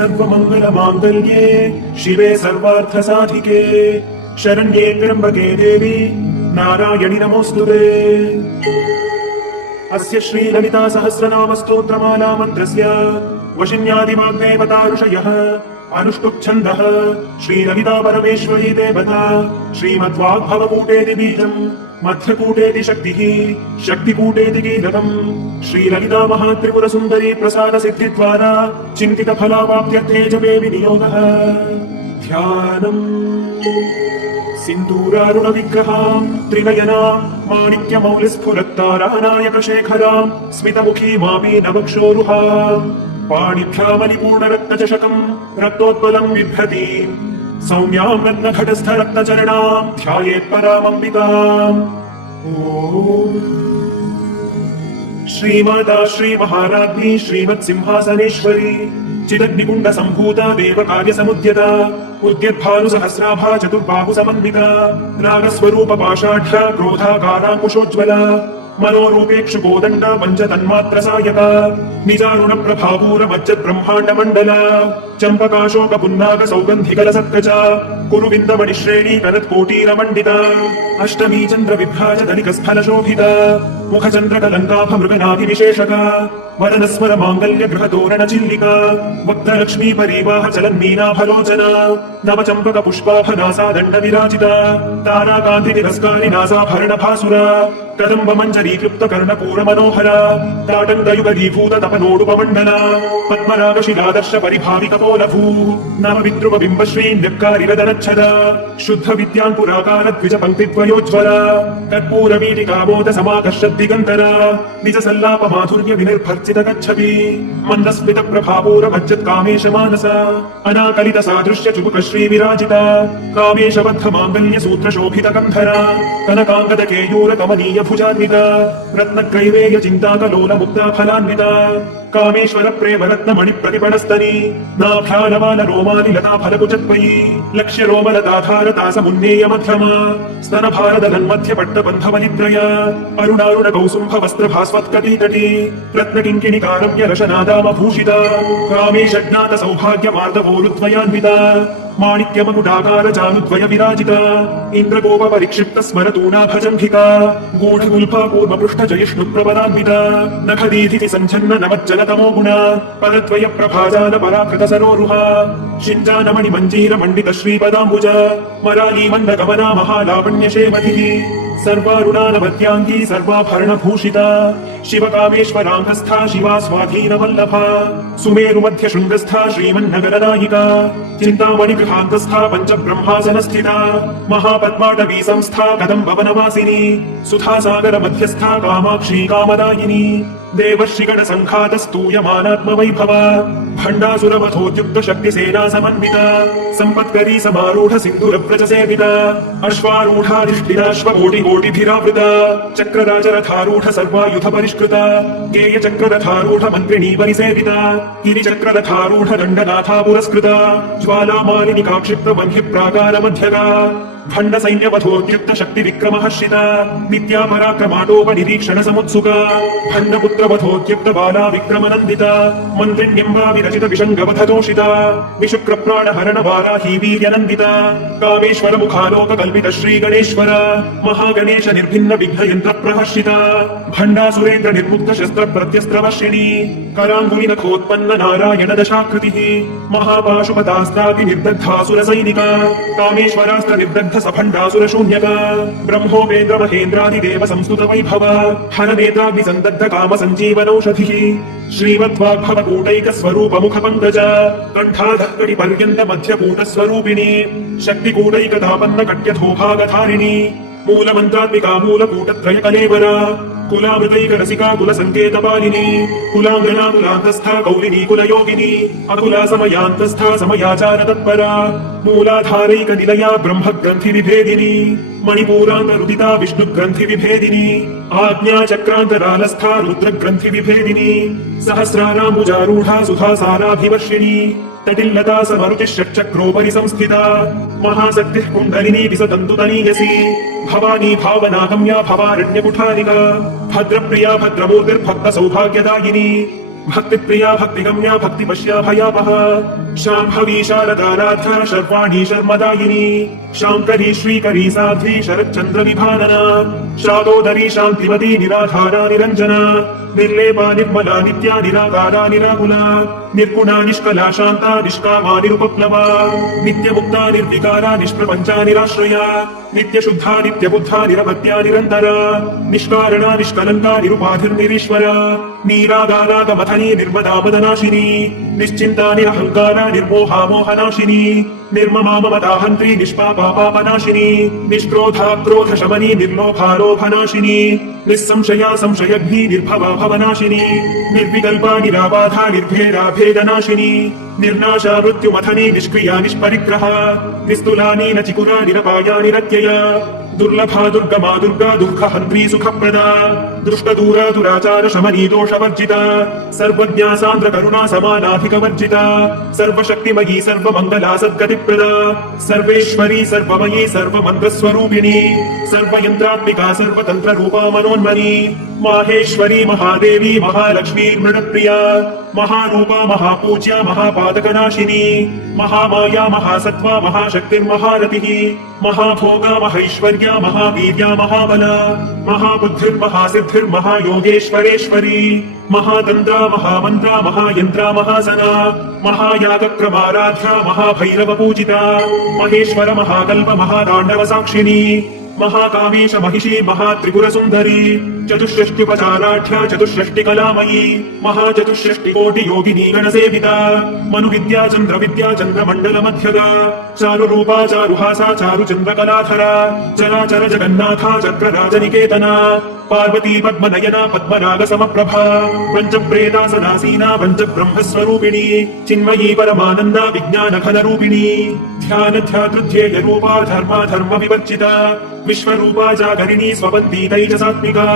सर्वमङ्गलमाङ्गल्ये शिवे सर्वार्थसाधिके शरण्ये त्र्यम्बके देवी नारायणि नमोऽस्तुते। अस्य श्रीललिता सहस्रनाम स्तोत्रमाला मन्त्रस्य वशिन्यादिवाग्देवता ऋषयः अनुष्टुप् छन्दः श्रीललिता परमेश्वरी देवता श्रीमद्वाग्भवकूटेति बीजम् मध्यकूटेति शक्तिः शक्तिकूटेति कीलकम् श्रीललिता महात्रिपुरसुन्दरी प्रसाद सिद्धिद्वारा चिन्तित फलावाप्त्यर्थे जपे विनियोगः। ध्यानम् सिन्दूरारुण विग्रहाम् त्रिनयनाम् माणिक्यमौलिस्फुरत्तारानायकशेखराम् स्मितमुखी मापी नवक्षोरुहाम् पाणिभ्यामलिपूर्णरक्तचषकम् रक्तोत्पलम् बिभ्रतीम् सौम्याम् रत्नघटस्थ रक्तचरणाम् ध्यायेत्परामम्बिकाम्। श्रीमाता श्रीमहाराज्ञी श्रीमत्सिंहासनेश्वरी चिदग्निकुण्ड सम्भूता देवकार्यसमुद्यता उद्यद्भानुसहस्राभा चतुर्बाहु समन्विता रागस्वरूप पाषाढ्या क्रोधाकाराङ्कुशोज्ज्वला मनोरूपेक्षु कोदण्ड पञ्चतन्मात्रसायका निजारुण प्रभापूर मज्जत् ब्रह्माण्ड मण्डला चम्पकाशोक पुन्नाग सौगन्धिकलसत्कचा कुरुविन्दमणिश्रेणी कनत्कोटीरमण्डिता अष्टमी चन्द्र विभ्राज धनिकस्फलशोभिता मुखचन्द्रकलङ्काभ मृगनाभिविशेषका वदनस्वर माङ्गल्य गृहतोरण चिल्लिका वक्त्रलक्ष्मी परीवाह चलन्मीनाभलोचना नवचम्पक पुष्पाभ नासा दण्ड विराजिता ताराकान्ति तिरस्कारि नासाभरण भासुरा कदम्ब मञ्जरी क्लुप्त कर्णपूर मनोहरा ताटङ्कयुगलीभूत तपनोडुपमण्डला पद्मराग शिलादर्श परिभावित पोलभू नव विद्रुव बिम्ब श्रीन्यक्कारिरदनच्छदा शुद्ध विद्याङ्कुराकार द्विज पङ्क्तिद्वयोज्ज्वला कर्पूर वीटिकामोद समाकर्षद् दिगन्तरा निज सल्लाप माधुर्य विनिर्भर्जित गच्छति मन्दस्मित प्रभापूर मज्जत् कामेश मानसा अनाकलित सादृश्य चुबुक श्री विराजिता कामेश बद्ध माङ्गल्य सूत्र शोभित गन्धरा कनकाङ्गद केयूर कमनीय भुजान्विता रत्नग्रैवेय चिन्ताकलोल मुक्ता फलान्विता कामेश्वर प्रेम रत्न मणि प्रतिपणस्तनी नाभ्यानवाल रोमानि लता फलकुचत्वयी लक्ष्य रोमलताधार तासमुन्नेय मध्यमा स्तन भारत लन्मध्य पट्टबन्धवनिद्रय अरुणारुण कौसुम्भ वस्त्र भास्वत्कटीतटी रत्न किङ्किणिकारम्य रशनादाम भूषिता कामेश ज्ञात सौभाग्य मार्दवोरुद्वयान्विता माणिक्यमकुटाकार चानुद्वय विराजिता इन्द्रगोप परिक्षिप्त स्मरतूना भजम्भिका गूढगुल्फा पूर्वपृष्ठ जयिष्णु प्रपदान्विता नखदीधिति सञ्छन्न नमज्जलतमो गुणा पदद्वय प्रभाजाल पराकृत सरोरुहा शिञ्जानमणि मञ्जीर मण्डित श्रीपदाम्बुज मराली मण्ड गमना महालावण्य शेमधिः सर्वारुणानवद्याङ्गी सर्वाभरण भूषिता शिवकामेश्वराङ्गस्था शिवा स्वाधीन वल्लभा सुमेरु मध्य शृङ्गस्था श्रीमन्नगरनायिका चिन्तामणि गृहान्तस्था पञ्च ब्रह्मासन स्थिता महापद्माटवी संस्था कदम्ब वनवासिनी सुधा सागर मध्यस्था कामाक्षी कामदायिनी देवर्षिगण संघात स्तूयमानात्म वैभव भण्डासुरवधोद्युक्त शक्ति सेना समन्विता सम्पत्करी समारूढ सिन्धुर व्रज सेविता अश्वारूढाधिष्ठिताश्वकोटि कोटिभिरावृता चक्रराजरथारूढ सर्वायुध परिष्कृता गेय चक्ररथारूढ मन्त्रिणी परिसेविता गिरिचक्ररथारूढ दण्डनाथा पुरस्कृता ज्वालामालिनि काक्षिप्त वह्नि प्राकार मध्यगा भण्ड सैन्यवधोद्युक्त शक्ति विक्रम हर्षिता नित्या पराक्रमाटोपनिरीक्षण समुत्सुका भण्डपुत्र वधोद्युक्त बाला विक्रमनन्दिता मन्त्रिण्यम्बा विरचित विषङ्गवधदोषिता विशुक्र प्राण हरण वाराही वीर्यनन्दिता कामेश्वर मुखालोक कल्पित श्री गणेश्वर महागणेश निर्भिन्न विघ्न यन्त्र प्रहर्षिता भण्डासुरेन्द्र निर्मुक्त शस्त्र प्रत्यस्त्र वर्षिणी कराङ्गुलि नखोत्पन्न नारायण दशाकृतिः महापाशुपतास्त्रापि निर्दग्धासुर सैनिका कामेश्वरास्त्र निर्दग्ध सभण्डासुर शून्यका ब्रह्मोपेन्द्र महेन्द्रादिदेव संस्तुत वैभव हर नेत्राग्नि सन्दग्ध काम सञ्जीवनौषधिः श्रीमद्वाग्भव कूटैक स्वरूप मुख पङ्कज कण्ठाधः कटि पर्यन्त मध्य कूट स्वरूपिणी शक्ति कूटैक तापन्न कट्यथोभागधारिणी मूलमन्त्रात्मिका मूलकूटत्रय कलेवरा कुलामृतैक रसिका कुल संकेत पालिनी कुलाङ्गना कुलान्तस्था कौलिनी कुलयोगिनी अकुला समयान्तस्था समयाचार तत्परा मूलाधारैक निलया ब्रह्म ग्रन्थि विभेदिनी मणिपूरान्त रुदिता विष्णु ग्रन्थि विभेदिनी आज्ञा चक्रान्तरालस्था रुद्र ग्रन्थि विभेदिनी सहस्राराम्बुजारूढा सुधा साराभिवर्षिणी तटिल्लता समरुचिः षट्चक्रोपरि संस्थिता महाशक्तिः कुण्डलिनी विसतन्तुतनीयसी भवानी भावनागम्या भवारण्यकुठारिका भद्रप्रिया भद्रमूर्तिर्भक्त सौभाग्यदायिनी भक्तिप्रिया भक्तिगम्या भक्तिपश्या भयापहा शाम्भवी शारदाराध्या शर्वाणी शर्मदायिनी शाङ्करी श्रीकरी साध्वी शरच्चन्द्र विभानना शादोदरी शान्तिवती निराधारा निरञ्जना निर्लेपा निर्मला नित्या निराकारा निराकुला निर्गुणा निष्कला शान्ता निष्कामा निरुपप्लवा नित्यमुक्ता निर्विकारा निष्प्रपञ्चा निराश्रया नित्यशुद्धा नित्यबुद्धा निरवत्या निरन्तरा निष्कारणा निष्कलङ्का निरुपाधिर्निरीश्वरा नीरागारागमथनी निर्मदा मदनाशिनी निश्चिन्ता निरहङ्कारा निर्मोहा मोहनाशिनी निर्ममा ममताहन्त्री निष्पापा पापनाशिनी निष्क्रोधा क्रोधशमनी निर्लोभारोभनाशिनी निस्संशया संशयघ्नी निर्भवा भवनाशिनी निर्विकल्पा निराबाधा निर्भेदा भेदनाशिनी निर्नाशा मृत्युमथनी निष्क्रिया निष्परिग्रहा निस्तुला नीनचिकुरा निरपाया निरत्यया दुर्लभा दुर्गमा दुर्गा दुःखहन्त्री सुखप्रदा दुष्टदूरा दुराचार शमनी दोषवर्जिता सर्वज्ञा सान्द्र करुणा समानाधिकवर्जिता सर्वशक्तिमयी सर्वमङ्गला सद्गतिप्रदा सर्वेश्वरी सर्वमयी सर्वमन्त्रस्वरूपिणी सर्वयन्त्रात्मिका सर्वतन्त्ररूपा मनोन्मनी माहेश्वरी महादेवी महालक्ष्मी मृडप्रिया महारूपा महापूज्या महापादकनाशिनी महामाया महासत्त्वा महाशक्तिर्महारतिः महाभोगा महैश्वर्या महावीर्या महाबला महाबुद्धिर्महासिद्धिर्महायोगेश्वरेश्वरी महातन्त्रा महामन्त्रा महायन्त्रा महासना महायागक्रमाराध्या महाभैरवपूजिता महेश्वर महाकल्प महाताण्डव साक्षिणी महाकामेश महिषी महात्रिपुरसुन्दरी चतुष्षष्ट्युपचाराढ्या चतुष्षष्टिकलामयी महाचतुष्षष्टिकोटि योगिनी गणसेविता मनुविद्या चन्द्रविद्या चन्द्रमण्डलमध्यगा चारुरूपा चारुहासा चारुचन्द्रकलाधरा चराचर जगन्नाथा चक्रराजनिकेतना पार्वती पद्मनयना पद्मरागसमप्रभा पञ्चप्रेतासनासीना पञ्चब्रह्मस्वरूपिणी चिन्मयी परमानन्दा विज्ञानघनरूपिणी ध्यानध्यातृध्येयरूपा धर्मा विवर्जिता विश्वरूपा जागरिणी स्वपन्ती तैजसात्मिका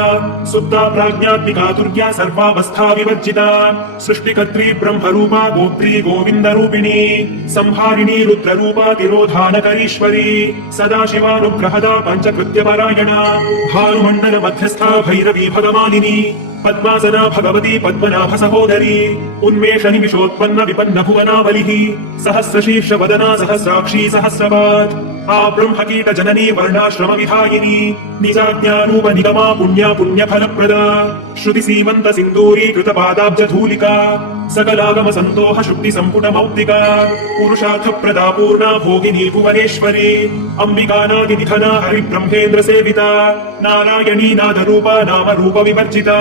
सुप्ता प्राज्ञात्मिका दुर्ग्या सर्वावस्था विवर्जिता सृष्टिकर्त्री ब्रह्मरूपा गोत्री गोविन्दरूपिणी संहारिणी रुद्ररूपा तिरोधानकरीश्वरी सदाशिवानुग्रहदा पञ्चकृत्यपरायणा भानुमण्डल मध्यस्था भैरवी भगवानिनी पद्मासना भगवती पद्मनाभ सहोदरी उन्मेष निमिषोत्पन्न विपन्न भुवनावलिः सहस्रशीर्ष वदना सहस्राक्षी सहस्रपात् ब्रह्मकीट जननी वर्णाश्रम विधायिनी निजाज्ञारूप निगमा पुण्या पुण्यफलप्रदा श्रुति सीमन्त सिन्दूरी कृत पादाब्ज धूलिका सकलागम सन्तोष शुक्ति सम्पुट मौक्तिका पुरुषार्थ प्रदा पूर्णा भोगिनी भुवनेश्वरी अम्बिकानादि निधना हरिब्रह्मेन्द्र सेविता नारायणी नादरूपा नाम रूप विवर्जिता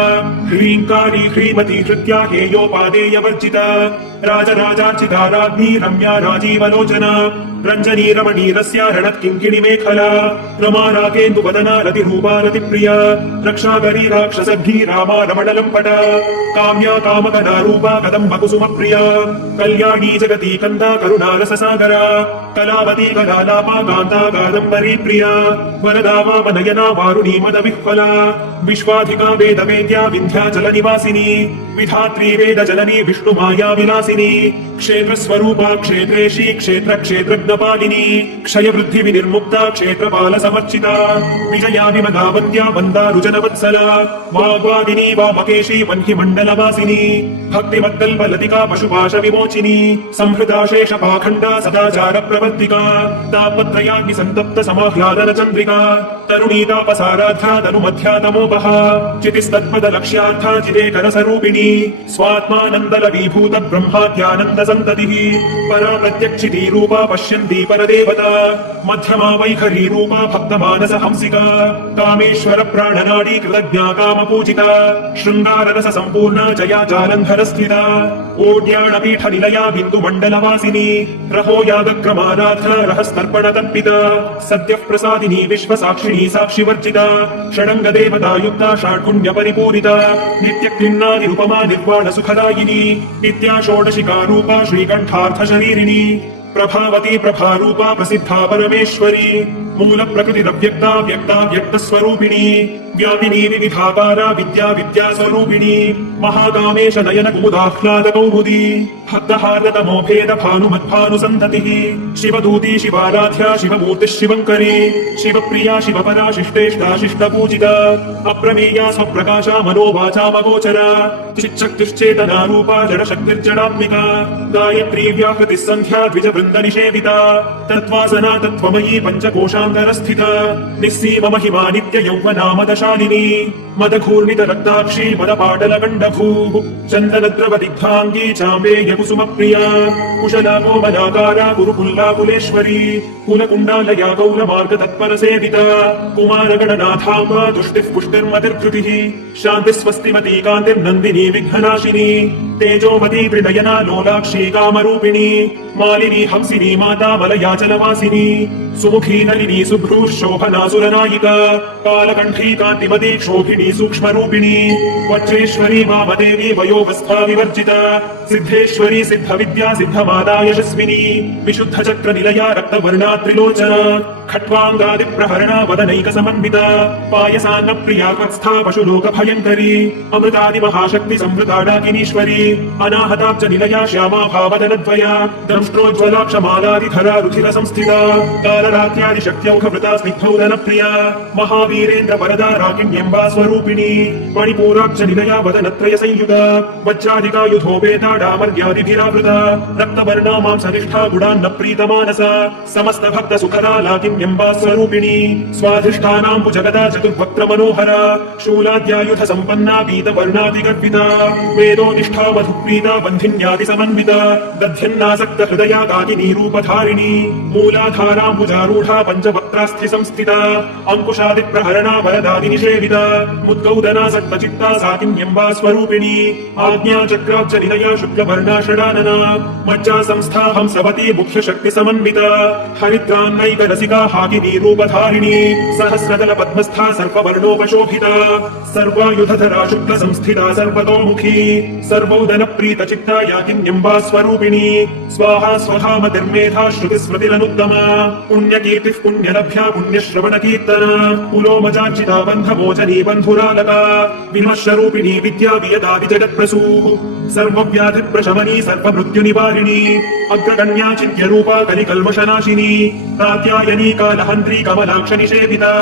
ह्रीङ्कारी ह्रीमती हृत्या हेयोपादेय वर्जिता राजराजार्चिता राज्ञी रम्या राजीवलोचना रञ्जनी रमणी रस्या रणत्किङ्किणी मेखला रमा रागेन्दुवदना रतिरूपा रतिप्रिया रक्षाकरी राक्षसभ्री रामा रमणलम्पटा काम्या कामकदारूपा कदम्बकुसुमप्रिया कल्याणी जगती कन्दा करुणारससागरा कलावती कलालापा कान्ता कादम्बरी प्रिया वरदा वामनयना वारुणी मदविह्वला विश्वाधिका वेदवेद्या विन्ध्याचलनिवासिनी विधात्री वेदजननी विष्णुमाया विलासिनी क्षेत्रस्वरूपा क्षेत्रेशी क्षेत्रक्षेत्रज्ञपालिनी क्षयवृद्धि विनिर्मुक्ता क्षेत्रपाल समर्चिता विजया विमदावन्त्या वन्दारुजनवत्सला वाग्वादिनी वामकेशी वह्निमण्डलवासिनी भक्तिमत्कल्पलतिका पशुपाश विमोचिनी संहृता शेषपाखण्डा सदाचार प्रवर्तिका तापत्रयाग्नि सन्तप्त समाह्लादन चन्द्रिका तरुणी तापसाराध्या तनुमध्या तमोपः चितिस्तत्पद लक्ष्यार्था चिदेकरसरूपिणी स्वात्मानन्दल विभूत ब्रह्माद्यानन्द सन्ततिः परा प्रत्यक्षिती रूपा पश्यन्ती परदेवता मध्यमा वैखरी रूपा भक्तमानस हंसिका कामेश्वर प्राणनाडी कृतज्ञा कामपूजिता शृङ्गाररस सम्पूर्णा जया जालन्धर स्थिता ओड्याणपीठ निलया बिन्दुमण्डलवासिनी रहो यागक्रमाराध्या रहस्तर्पण तर्पिता सद्यः प्रसादिनी विश्वसाक्षिणी साक्षिवर्जिता षडङ्गदेवता युक्ता षाड्गुण्य परिपूरिता नित्यक्लिन्ना निरुपमा निर्वाण सुखदायिनी नित्या षोडशिका रूपा श्रीकण्ठार्थ शरीरिणी प्रभावती प्रभारूपा प्रसिद्धा परमेश्वरी मूल प्रकृतिरव्यक्ता व्यक्ता व्यक्तस्वरूपिणी व्यापिनी विविधाकारा विद्या विद्यास्वरूपिणी महाकामेश नयन कुमुदाह्लाद कौमुदी भक्तहार्दतमोभेद भानुमद्भानुसन्ततिः शिवदूती शिवाराध्या शिवमूर्तिः शिवङ्करी शिवप्रिया शिवपरा शिष्टेष्टा शिष्टपूजिता अप्रमेया स्वप्रकाशा मनोवाचामगोचरा चिच्छक्तिश्चेतना रूपा जडशक्तिर्जडात्मिका गायत्री व्याहृतिः सन्ध्या द्विजवृन्दनिषेविता तत्त्वासना तत्त्वमयी पञ्चकोशान्तरस्थिता निःसीम महिमा नित्ययौवनामदशालिनी मदघूर्णितरक्ताक्षी मदपाटलगण्डभूः चन्दनद्रवदिग्धाङ्गी चाम्बेयकुसुमप्रिया कुशला कोमलाकारा गुरुकुल्लाकुलेश्वरी कुलकुण्डालया कौलमार्गतत्परसेविता कुमारगणनाथाम्बा तुष्टिः पुष्टिर्मतिर्धृतिः शान्तिस्वस्तिमती कान्तिर्नन्दिनी विघ्ननाशिनी तेजोमती त्रिनयना लोलाक्षी कामरूपिणी मालिनी हंसिनी माता मलयाचलवासिनी सुमुखी नलिनी सुभ्रूः शोभना सुरनायिका कालकण्ठी कान्तिमती क्षोभिणी सूक्ष्मरूपिणी वज्रेश्वरी वामदेवी वयोवस्था विवर्जिता सिद्धेश्वरी सिद्धविद्या सिद्धमाता यशस्विनी विशुद्धचक्रनिलया रक्तवर्णा त्रिलोचना खट्वाङ्गादिप्रहरणा वदनैकसमन्विता पायसान्नप्रिया कृत्स्था पशुलोकभयङ्करी अमृतादिमहाशक्ति संवृता डाकिनीश्वरी अनाहताब्ज निलया श्यामा भावदनद्वया दंष्ट्रोज्ज्वलाक्षमालादिधरा रुधिरसंस्थिता कालरात्र्यादिशक्त्यौघवृता स्निग्धौदनप्रिया महावीरेन्द्र वरदा राकिण्यम्बा स्वरूपिणी मणिपूराब्ज निलया वदनत्रय संयुगा वज्राधिकायुधोपेता डामर्यादिभिरावृता रक्तवर्णा मांसनिष्ठा गुणान्न प्रीतमानसा समस्त भक्त सुखदा लाकिन्यम्बा स्वरूपिणी स्वाधिष्ठानाम्बुजगदा चतुर्वक्त्र मनोहरा शूलाद्यायुध सम्पन्ना पीतवर्णादिगर्विता वेदोनिष्ठा मधुप्रीता बन्धिन्यादि समन्विता दध्यन्नासक्त हृदया काकिनी रूपधारिणी मूलाधाराम्बुजारूढा पञ्चवक्त्रास्थि संस्थिता अंकुशादिप्रहरणा वरदादिनिषेविता मुद्गौदनासक्त चित्ता साकिन्यम्बा स्वरूपिणी आज्ञाचक्राब्ज निलया शुक्लवर्णा षडानना मज्जा संस्था हंसवती मुख्य शक्ति समन्विता हरिद्रान्नैक रसिका हाकिनी रूपधारिणी सहस्रदल पद्मस्था सर्ववर्णोपशोभिता सर्वायुधधरा शुक्ल संस्थिता सर्वतोमुखी सर्वोदन प्रीत चित्ता याकिन्यम्बा स्वरूपिणी स्वाहा स्वधा मतिर्मेधा श्रुति स्मृतिरनुत्तमा पुण्यकीर्तिः पुण्यलभ्या पुण्यश्रवण कीर्तना पुलोमजार्चिता बन्धमोचनी बन्धुरालका विमर्शरूपिणी विद्या वियदादि जगत्प्रसूः सर्वव्याधि प्रशमनी सर्वमृत्युनिवारिणी अग्रगण्या चिन्त्यरूपा कलिकल्मषनाशिनी कात्यायनी कालहन्त्री कमलाक्ष निषेविता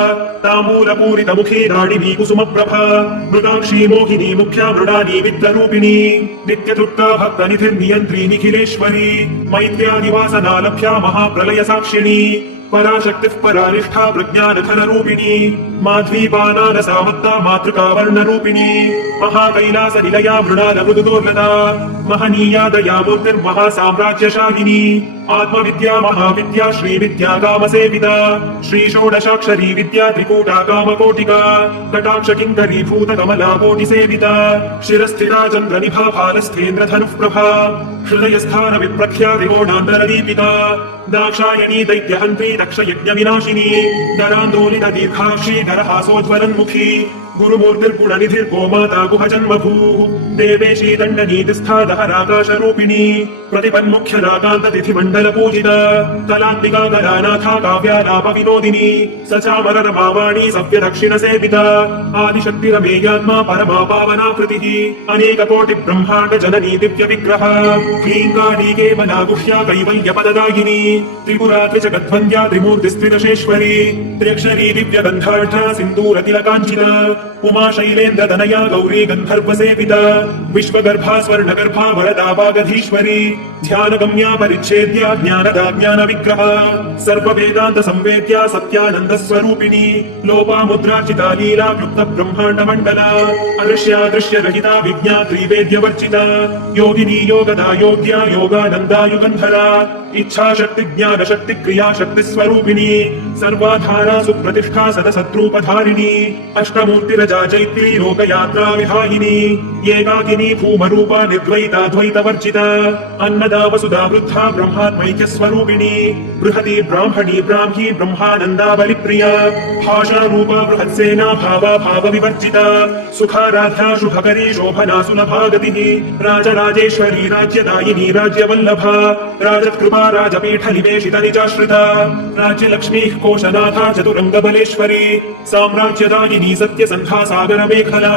ताम्बूलपूरितमुखी राणिनी कुसुमप्रभा मृगाक्षी मोहिनी मुख्या मृडानी विद्यरूपिणी नित्यतृप्ता भक्तनिधिर्नियन्त्री निखिलेश्वरी मैत्र्यादिवासनालभ्या महाप्रलय साक्षिणी पराशक्तिः परानिष्ठा प्रज्ञानधनरूपिणी माध्वीपानानसामत्ता मातृका वर्णरूपिणी महाकैलासनिलया मृणालमृदुदोर्लता महनीया दयामूर्तिर्महासाम्राज्यशालिनी आत्मविद्या महाविद्या श्रीविद्या कामसेविता श्रीषोडशाक्षरी विद्या त्रिकूटा कामकोटिका कटाक्ष किङ्करी भूत कमला कोटिसेविता शिरस्थिता चन्द्रनिभा फालस्थेन्द्रधनुः प्रभा हृदयस्थान विप्रख्या त्रिकोणान्तरदीपिका दाक्षायणी दैत्यहन्त्री दक्षयज्ञविनाशिनी दरान्दोलित दीर्घाक्षी दरहासोज्ज्वलन्मुखी गुरुमूर्तिर्गुणनिधिर्गोमाता गुहजन्मभूः देवेशी दण्डनीतिस्था दहराकाशरूपिणी प्रतिपन्मुख्यराकान्ततिथिमण्डलपूजिता कलात्मिका कलानाथा काव्यालापविनोदिनी सचामररमावाणी सव्यदक्षिणसेविता आदिशक्तिरमेयात्मा परमा पावनाकृतिः अनेककोटिब्रह्माण्ड जननी दिव्यविग्रह क्लीङ्काली केवला गुह्या कैवल्यपददायिनी त्रिपुरा त्रिजगद्वन्द्या त्रिमूर्तिस्त्रिदशेश्वरी त्र्यक्षरी दिव्यगन्धाढ्या सिन्दूरतिलकाञ्चिता उमा शैलेन्द्र तनया गौरी गन्धर्वसेविता विश्वगर्भा स्वर्णगर्भा वरदा वागधीश्वरी ध्यानगम्या परिच्छेद्या ज्ञानदा ज्ञानविग्रह सर्ववेदान्त संवेद्या सत्यानन्द स्वरूपिणी लोपामुद्रार्चिता लीला क्लुप्त ब्रह्माण्ड मण्डला अदृश्यादृश्य रहिता विज्ञात्री वेद्यवर्जिता योगिनी योगदा योग्या योगानन्दा युगन्धरा इच्छाशक्ति ज्ञानशक्ति क्रियाशक्ति स्वरूपिणी सर्वाधारा सुप्रतिष्ठा सदसद्रूपधारिणी अष्टमूर्तिरजा चैत्री लोकयात्रा विहायिनी एकाकिनी भूमरूपा निर्द्वैताद्वैतवर्जिता अन्नदा वसुधा वृद्धा ब्रह्मात्मैक्य स्वरूपिणी बृहती ब्राह्मणी ब्राह्मी ब्रह्मानन्दा बलिप्रिया भाषा रूपा बृहत्सेना भावा भाव विवर्जिता सुखाराध्या शुभकरी शोभना सुलभा गतिः राजराजेश्वरी राज्यदायिनी राज्यवल्लभा राजत्कृपा राजपीठ निवेशित निजाश्रिता राज्यलक्ष्मीः कोशनाथा चतुरङ्गबलेश्वरी साम्राज्यदायिनी सत्यसन्धा सागरमेखला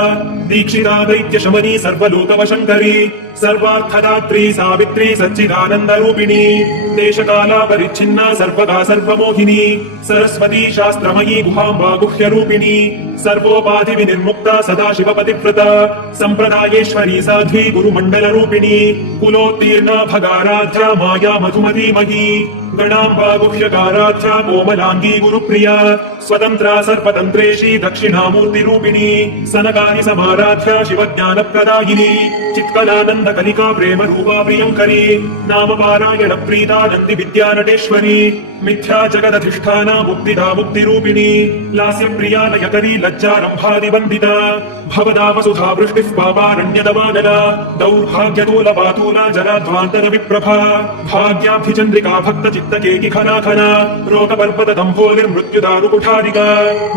दीक्षिता दैत्यशमनी सर्वलोकवशङ्करी सर्वार्थदात्री सावित्री सच्चिदानन्दरूपिणी देशकालापरिच्छिन्ना सर्वदा सर्वमोहिनी सरस्वती शास्त्रमयी गुहाम्बा गुह्यरूपिणी सर्वोपाधिविनिर्मुक्ता सदा शिवपतिव्रता सम्प्रदायेश्वरी साध्वी गुरुमण्डलरूपिणी कुलोत्तीर्णा भगाराध्या माया मधुमतीमही गणाम्बा गुह्यकाराध्या कोमलाङ्गी गुरुप्रिया स्वतन्त्रा सर्वतन्त्रेशी दक्षिणामूर्तिरूपिणी सनकानि समाराध्या शिवज्ञानप्रदायिनी चित्कलानन्दकलिका प्रेमरूपा प्रियङ्करी नामपारायण प्रीता नन्दिविद्यानटेश्वरी मिथ्या जगदधिष्ठाना मुक्तिदा मुक्तिरूपिणी लास्यप्रिया लयकरी लज्जारम्भादिवन्दिता भवदा वसुधा वृष्टिः पापारण्यदवानना दौर्भाग्यतूलपातूला जलाध्वान्तरविप्रभा भाग्याब्धिचन्द्रिका भक्तचित्तकेकि खनाखना रोगपर्वतदम्भोलिर्मृत्युदारुकुठारिका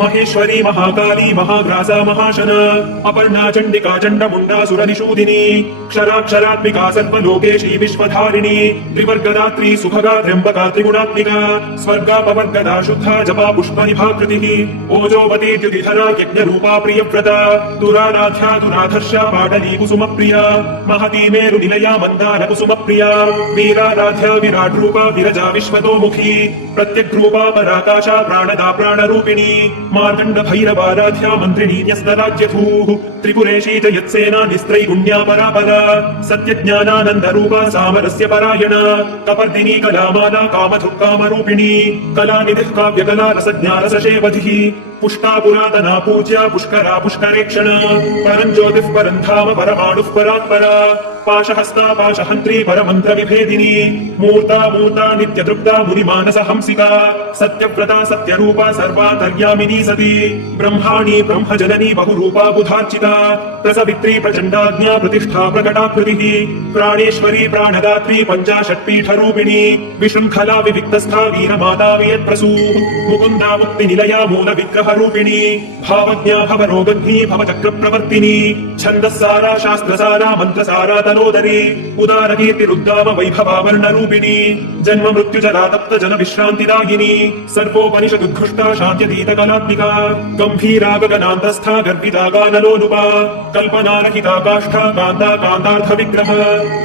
महेश्वरी महाकाली महाग्रासा महाशना अपर्णा चण्डिका चण्डमुण्डासुरनिषूदिनी क्षराक्षरात्मिका सर्वलोकेशी विश्वधारिणी त्रिवर्गदात्री सुभगा त्र्यम्बका त्रिगुणात्मिका स्वर्गापवर्गदा शुद्धा जपा पुष्पनिभाकृतिः ओजोवती द्युतिधरा यज्ञरूपा प्रियव्रता दुराराध्या दुराधर्षा पाटली कुसुमप्रिया महती मेरुनिलया मन्दार कुसुमप्रिया वीराराध्या विराट्रूपा विरजा विश्वतोमुखी प्रत्यग्रूपा पराकाशा प्राणदा प्राणरूपिणी मार्तण्ड भैरवाराध्या मन्त्रिणी न्यस्तराज्यधूः त्रिपुरेशी च यत्सेना निस्त्रैगुण्या परापरा सत्यज्ञानानन्दरूपा सामरस्य परायणा कपर्दिनी कलामाला कामधुक्कामरूपिणी कलानिधिः काव्यकला रसज्ञा रसशेवधिः पुष्टा पुरातना पूज्या पुष्करा पुष्करेक्षणा परं ज्योतिः परं धाम परमाणुः परात्परा पाशहस्ता पाशहन्त्री परमन्त्रविभेदिनी मूर्ता मूर्ता नित्यतृप्ता मुनिमानसहंसिका सत्यव्रता सत्यरूपा सर्वान्तर्यामिनी सती ब्रह्माणी ब्रह्मजननी बहुरूपा बुधार्चिता प्रसवित्री प्रचण्डाज्ञा प्रतिष्ठा प्रकटाकृतिः प्राणेश्वरी प्राणदात्री पञ्चाशत्पीठरूपिणी विशृङ्खला विविक्तस्था वीरमाता वियत्प्रसूः मुकुन्दा मुक्तिनिलया मूलविग्रहरूपिणी भावज्ञा भवरोगघ्नी भवचक्रप्रवर्तिनी छन्दस्सारा शास्त्रसारा मन्त्रसारा तनोदरी उदारकीर्तिरुद्दाम वैभवावर्णरूपिणी जन्म मृत्युजला तप्त जन विश्रान्तिदायिनी सर्वोपनिषदुद्घुष्टा शान्त्यतीतकलात्मिका गम्भीरा गगनान्तस्था गर्भिता गानलोलुपा कल्पनारहिता काष्ठा कान्ता कान्तार्थविग्रह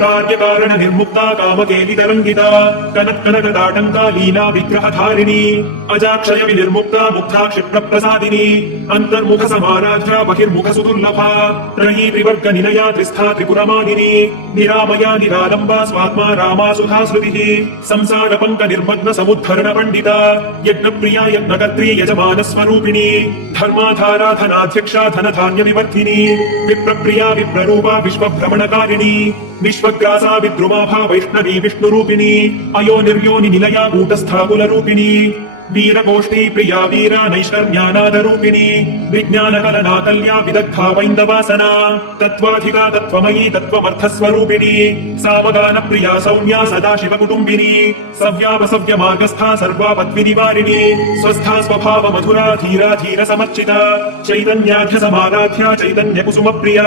कार्यकारण निर्मुक्ता कामकेलितरङ्गिता कनत्कनकदाटङ्का लीला विग्रहधारिणी अजाक्षय विनिर्मुक्ता मुग्धा क्षिप्रप्रसादिनी अन्तर्मुख समाराध्या बहिर्मुख सुदुर्लभा त्रयी त्रिवर्ग निलया त्रिस्था त्रिपुरमानिनी निरामया निरालम्बा स्वात्मा रामा सुधा स्मृतिः संसार पंक निर्मग्न समुद्धरण पंडिता यज्ञप्रिया यज्ञकर्त्री यजमान स्वरूपिणी धर्माधारा धनाध्यक्षा धनधान्य विवर्धिनी विप्रप्रिया विप्ररूपा विश्वभ्रमणकारिणी विश्वग्रासा विद्रुमाभा वैष्णवी विष्णुरूपिणी अयो निर्योनि निलया कूटस्था कुलरूपिणी वीरगोष्ठी प्रिया वीरा नैष्कर्म्यानादरूपिणी विज्ञानकलनाकल्या विदग्धा वैन्दवासना तत्त्वाधिका तत्त्वमयी तत्त्वमर्थस्वरूपिणी सामगान प्रिया सौम्या सदा शिवकुटुम्बिनी सव्यापसव्य मार्गस्था सर्वापद्विनिवारिणी स्वस्था स्वभाव मधुरा धीरा धीर समर्चिता चैतन्याध्य समाराध्या चैतन्य कुसुम प्रिया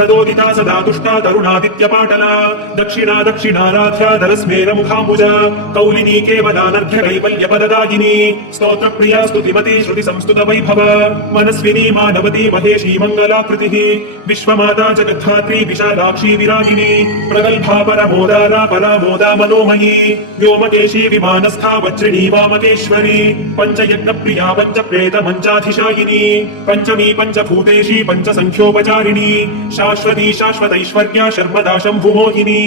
सदोदिता सदा तुष्टा तरुणादित्य पाटला दक्षिणा दक्षिणाराध्या धरस्मेर मुखाम्बुजा कौलिनी केवलानर्घ्य कैवल्य पददायिनी स्तोत्र प्रिया स्तुतिमती श्रुति संस्तुत वैभव मनस्विनी मानवती महेशी मंगलाकृतिः विश्वमाता जगद्धात्री विशालाक्षी विरागिनी प्रगल्भा परमोदारा परामोदा मनोमयी व्योमकेशी विमानस्था वज्रिणी वामकेश्वरी पंचयज्ञ प्रिया पंचप्रेत मंचाधिशायिनी पंचमी पंचभूतेशी पंचसंख्योपचारिणी शाश्वती शाश्वतैश्वर्या शर्मदा शम्भुमोहिनी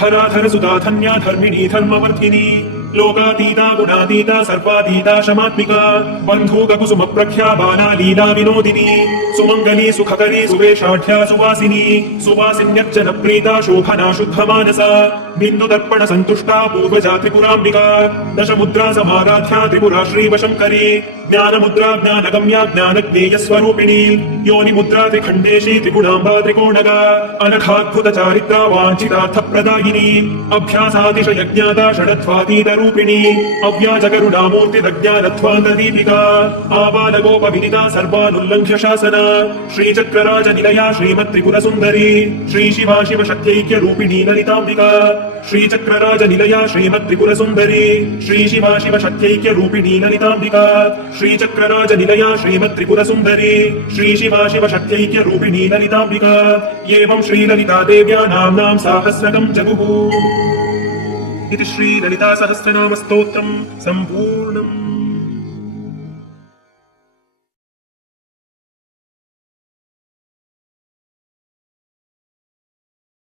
धराधर सुधा धन्या धर्मिणी धर्मवर्धिनी लोकातीता गुणातीता सर्वातीता शमात्मिका बन्धूक कुसुम प्रख्या बाला लीला विनोदिनी सुमंगली सुखकरी सुवेशाढ्या सुवासिनी सुवासिन्यर्चन प्रीता शोभना शुद्ध मानसा बिंदु दर्पण संतुष्टा पूर्वजा त्रिपुराम्बिका दश मुद्रा समाराध्या त्रिपुरा श्रीवशंकरी ज्ञान मुद्रा ज्ञानगम्या ज्ञानज्ञेय स्वरूपिणी योनि मुद्रा त्रिखंडेशी त्रिगुणाम्बा त्रिकोणगा अनघाद्भुत चारित्रा वाञ्छितार्थ प्रदायिनी अभ्यासातिशयज्ञाता षडध्वातीत रूपिणी अव्याजगरुडामूर्तिदज्ञानध्वान्तदीपिका आबालगोपविदिता सर्वानुल्लङ्घ्य शासना श्रीचक्रराज निलया श्रीमत्त्रिपुरसुन्दरी श्रीशिवा शिवशक्त्यैक्य रूपिणी ललिताम्बिका श्रीचक्रराजनिलया श्रीमत्त्रिपुरसुन्दरी श्रीशिवा शिवशक्त्यैक्यरूपिणी ललिताम्बिका श्रीचक्रराजनिलया श्रीमत्त्रिपुरसुन्दरी श्रीशिवा शिवशक्त्यैक्यरूपिणी ललिताम्बिका एवं श्रीललिता देव्या नाम्नां साहस्रकं जगुः इति श्रीललितासहस्रनामस्तोत्रम् सम्पूर्णम्।